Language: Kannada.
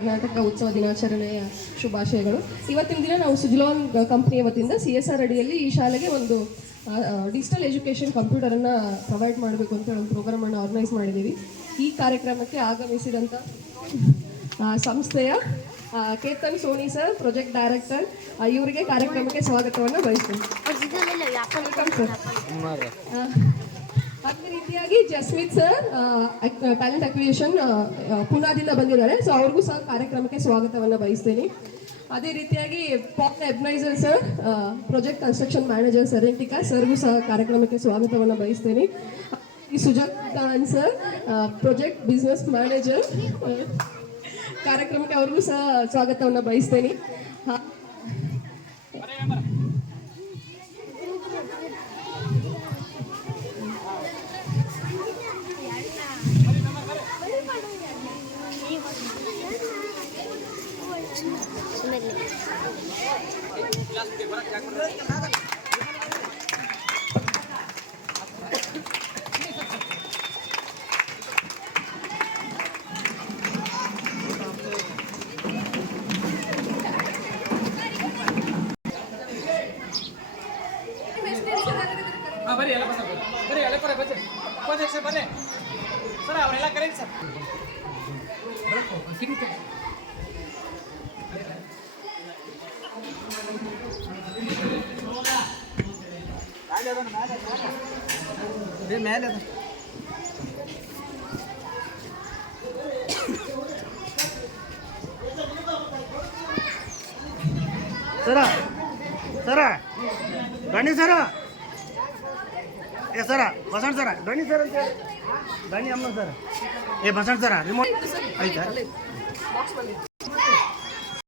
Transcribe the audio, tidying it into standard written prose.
ಕರ್ನಾಟಕ ಉತ್ಸವ ದಿನಾಚರಣೆಯ ಶುಭಾಶಯಗಳು. ಇವತ್ತಿನ ದಿನ ನಾವು ಸುಜಲಾನ್ ಕಂಪ್ನಿಯ ವತಿಯಿಂದ CSR ಅಡಿಯಲ್ಲಿ ಈ ಶಾಲೆಗೆ ಒಂದು ಡಿಜಿಟಲ್ ಎಜುಕೇಷನ್ ಕಂಪ್ಯೂಟರನ್ನು ಪ್ರೊವೈಡ್ ಮಾಡಬೇಕು ಅಂತ ಒಂದು ಪ್ರೋಗ್ರಾಮನ್ನು ಆರ್ಗನೈಸ್ ಮಾಡಿದ್ದೀವಿ. ಈ ಕಾರ್ಯಕ್ರಮಕ್ಕೆ ಆಗಮಿಸಿದಂಥ ಸಂಸ್ಥೆಯ Ketan Soni sir, project director, ಇವರಿಗೆ ಕಾರ್ಯಕ್ರಮಕ್ಕೆ ಸ್ವಾಗತವನ್ನು ಬಯಸ್ತೀನಿ. ಅದೇ ರೀತಿಯಾಗಿ ಜಸ್ಮಿತ್ ಸರ್ ಟ್ಯಾಲೆಂಟ್ ಅಕ್ವಿಸಿಷನ್ ಪುನಾದಿಂದ ಬಂದಿದ್ದಾರೆ, ಸೊ ಅವ್ರಿಗೂ ಸಹ ಕಾರ್ಯಕ್ರಮಕ್ಕೆ ಸ್ವಾಗತವನ್ನು ಬಯಸ್ತೀನಿ. ಅದೇ ರೀತಿಯಾಗಿ ಪಾಪ್ Ebenezer sir, project construction manager ಸೆರೆಂಟಿಕಾ ಸರ್ಗೂ ಸಹ ಕಾರ್ಯಕ್ರಮಕ್ಕೆ ಸ್ವಾಗತವನ್ನು ಬಯಸ್ತೀನಿ. Sujat Khan sir, project business manager, ಕಾರ್ಯಕ್ರಮಕ್ಕೆ ಅವ್ರಿಗೂ ಸಹ ಸ್ವಾಗತವನ್ನು ಬಯಸ್ತೀನಿ. ಬರ್ರಿ ಎಲ್ಲ ಬರ್ರಿ ಎಲ್ಲ ಬರ್ರಿ ಉಪಾಧ್ಯಕ್ಷ ಬರ್ರಿ ಸರ್, ಅವರೆಲ್ಲ ಕರೆಕ್ಟ್ ಸರ್. ಮೇಲೆ ಸರ ಸರ ಗಣಿ ಸರ ए सर बसंत सर धनी सर धनी अम्मा सर ए बसंत सर रिमोट आಯ್ತಾ